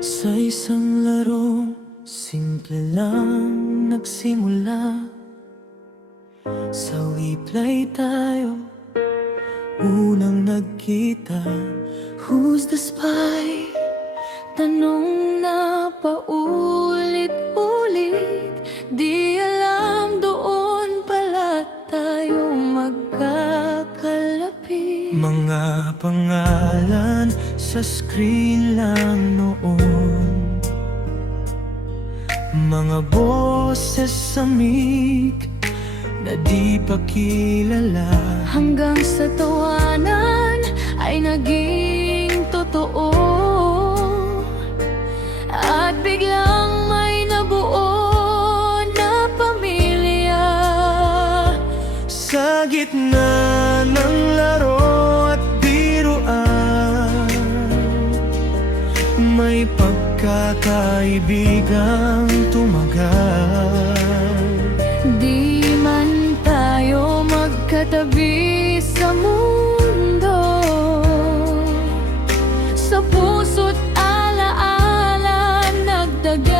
Sa isang laro, simple lang nagsimula. Sa WePlay tayo, unang nagkita. Who's the spy? Tanong na paulit-ulit. Di alam doon pala tayo magkakalapi. Mga pangalan sa screen lang noon, mga boses sa mic na di pa kilala. Hanggang sa tawanan ay naging totoo, at biglang may nabuo na pamilya. Sa gitna ng laro at biruan, may pagkakaibigang tumagal. Di man tayo magkatabi sa mundo, sa puso't alaala nagdagal.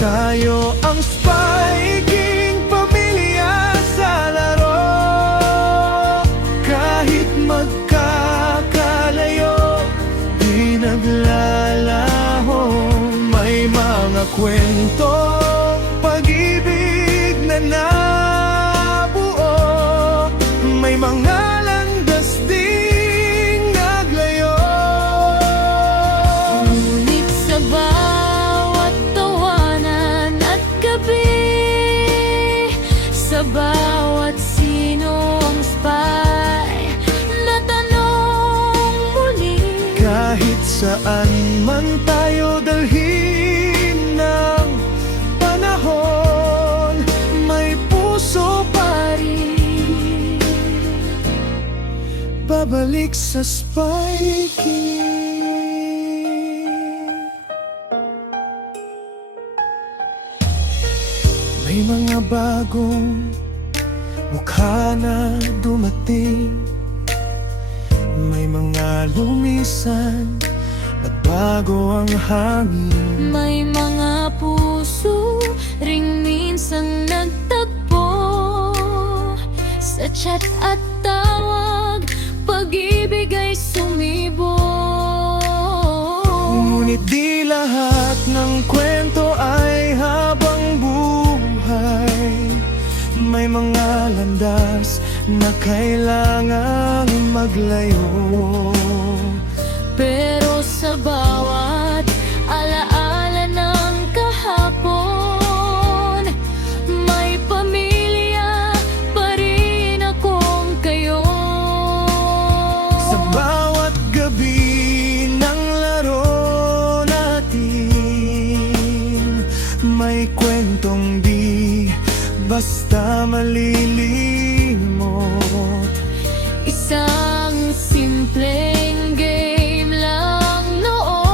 Tayo ang spiking pamilya sa laro. Kahit magkakalayo, di naglalaho. May mga kwento, pag-ibig na nabuo. May mga landas ding naglayo. Ngunit sa bawat tawanan at gabi, sa bawat sino ang spy na tanong muli. Kahit saan man tayo dalhin ng panahon, may puso pa rin babalik sa spiking. May mga bagong mukha na dumating, may mga lumisan, nagbago ang hangin. May mga puso ring minsan nagtagpo, sa chat at tawag, pag-ibig ay sumibo. Ngunit di lahat ng kwento ay habang buhay. May mga landas na kailangang maglayo. Pero sa bawat alaala ng kahapon, may pamilya pa rin akong kayo. Sa bawat gabi ng laro natin, may kwentong di basta malilimot. Isang simpleng game lang noon,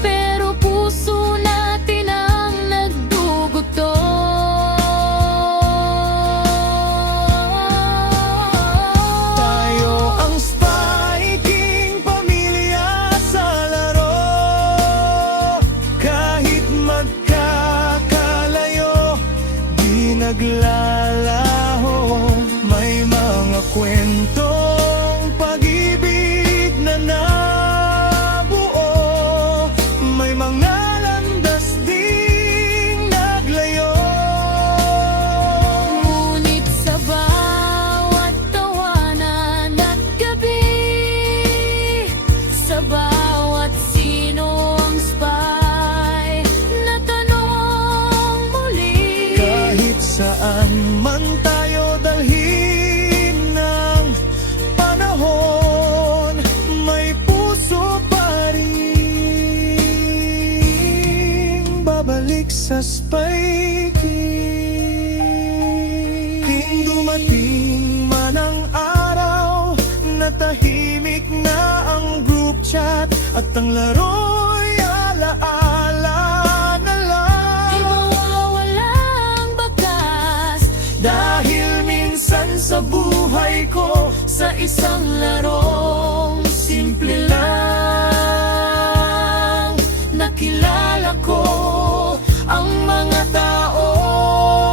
pero puso natin ang nagduguto. Tayo ang spiking pamilya sa laro. Kahit magkakalayo, di naglalaho. May mga kwentong pag-ibig na nabuo. May mga landas ding naglayo. Ngunit sa bawat tawanan at gabi, sa bawat sino ang spy na tanong muli. Kahit saan man tayo dalhin ng panahon, may puso pa rin babalik sa spiking. Dumating man ang araw na tahimik na ang group chat, at ang laro'y alaala na lang. Di mawawala ang bakas, dahil minsan sa buhay ko sa isang larong simple lang. Nakilala ko ang mga taong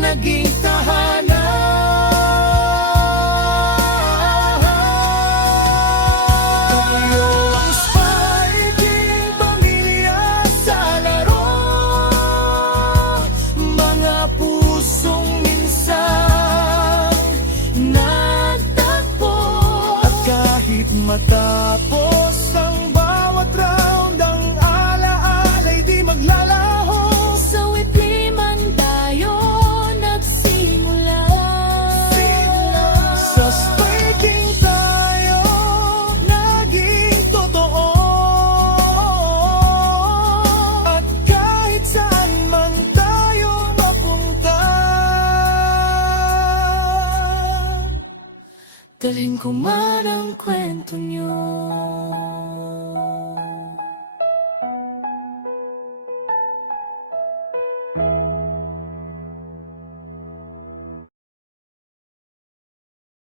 naging tahanan. Tayo ang spiking pamilya sa laro, mga pusong minsan nagtagpo. At kahit matapos ang bawat round, ang alaala'y di maglalaho. Sa wikliman tayo nagsimula. Sa spiking tayo naging totoo. At kahit saan man tayo mapunta, Dalhin ko man ang kwento nyo.